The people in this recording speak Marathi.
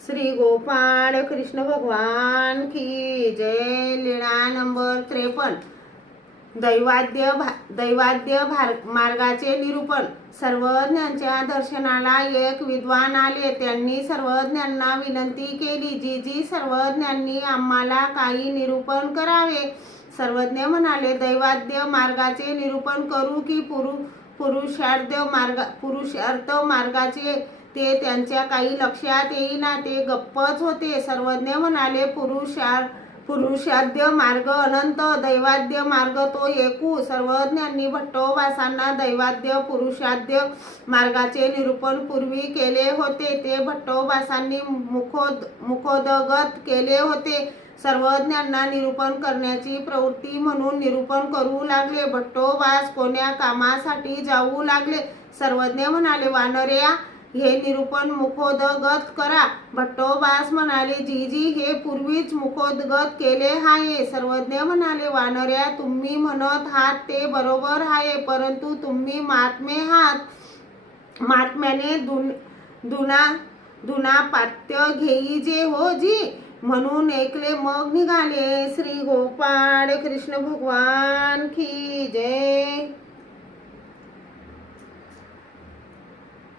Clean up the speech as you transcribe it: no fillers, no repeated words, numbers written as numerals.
श्री गोपाळ कृष्ण भगवान की जय। लीळा नंबर 53। दैवाद्य मार्गाचे निरूपण। सर्वज्ञांच्या दर्शनाला एक विद्वान आले. त्यांनी सर्वज्ञांना विनंती केली, जी सर्वज्ञांनी आम्हाला काही निरूपण करावे। सर्वज्ञ म्हणाले, दैवाद्य मार्गाचे निरूपण करू की पुरुषार्थ मार्गाचे? ते त्यांच्या काही लक्षात येईना, ते गप्पच होते। सर्वज्ञ म्हणाले, पुरुषार्थ मार्ग अनंत, दैवाद्य मार्ग तो एकू। सर्वज्ञांनी भट्टोबासांना दैवाद्य पुरुषार्थ मार्गाचे निरूपण पूर्वी केले होते, ते भट्टोबासांनी मुखोद्गत केले होते। सर्वज्ञांना निरूपण करण्याची प्रवृत्ती म्हणून निरूपण करू लागले। भट्टोबास कोण्या कामासाठी जाऊ लागले? सर्वज्ञ म्हणाले, वानर्या, हे निरूपण मुखोद्गत करा। भट्टोबास म्हणाले, जी हे पूर्वीच मुखोद्गत केले आहे। सर्वज्ञ म्हणाले, वानर्या, तुम्ही म्हणत आहात ते बरोबर आहे, परंतु तुम्ही महात्मे आहात। महात्म्याने दुनापात्य घेईजे हो जी, म्हणून ऐकले मग निघाले। श्री गोपाळ कृष्ण भगवान की जय।